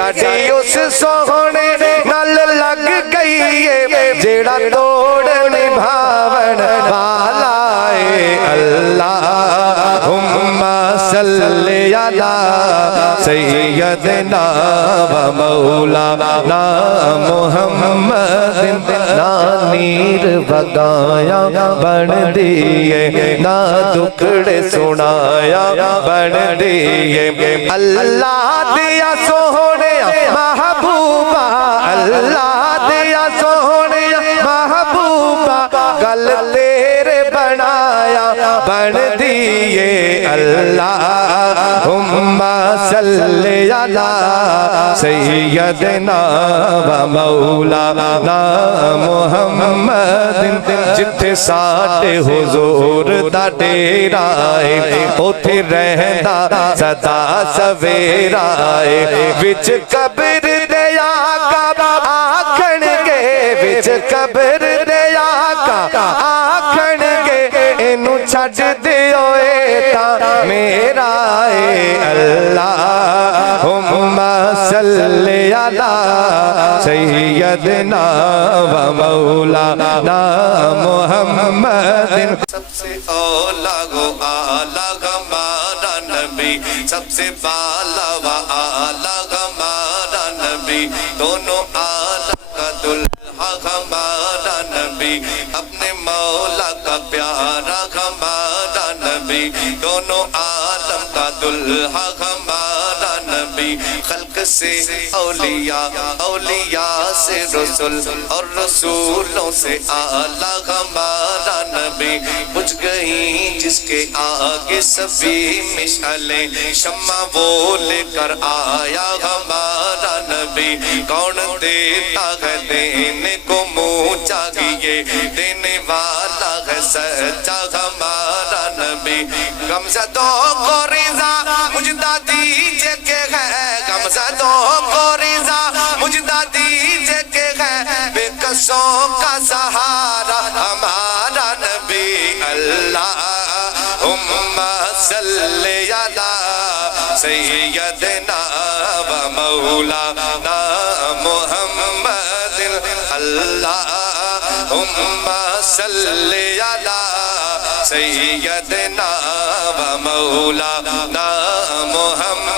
ساڈی اس سوہنے نال لگ گئی ہے جیڑا توڑ نبھاون والا ہے اللہم صلی علی سیدنا و مولانا محمد نا نیر بگایا بن دیئے نا دکھڑے سنایا بن دیئے اللہ دیا سوہنے محبوبہ اللہ دیا سوہنے محبوبہ گل تیرے بنایا بن دیئے اللہم صلی علی سیدنا و مولانا محمد جتھے ساڈے حضور دا ڈیرا ہے اوتھے رہندا سدا سویرا ہے وچ قبر دے آقا آکھن گے وچ قبر دے آقا آکھن گے اینو چھڈ دیو اے تاں میرا اے اللہم صلی علی سیدنا و مولانا محمد سب سے اولا گو آلہ ہمارا نبی سب سے بالا و آلہ ہمارا نبی دونوں آلہ کا دلہا ہمارا نبی اپنے مولا کا پیارا ہمارا نبی دونوں عالم کا دلہا ہمارا نبی خلق سے اولیاء اولیاء سے رسول اور رسولوں سے اعلیٰ ہمارا نبی بجھ گئی جس کے آگے سبھی مشعلیں شمع وہ لے کر آیا ہمارا نبی کون دیتا ہے دینے کو منہ چاہیے دینے والا ہے سچا ہمارا نبی غمزدوں کو رضا مجدہ دیجئے کہ ہے غمزدوں کو رضا مجدہ دیجئے کہ ہے بے کسوں کا سہارا ہمارا نبی اللہم صلی علی سیدنا و مولانا محمد اللہم صلی علی سیدنا و مولانا محمد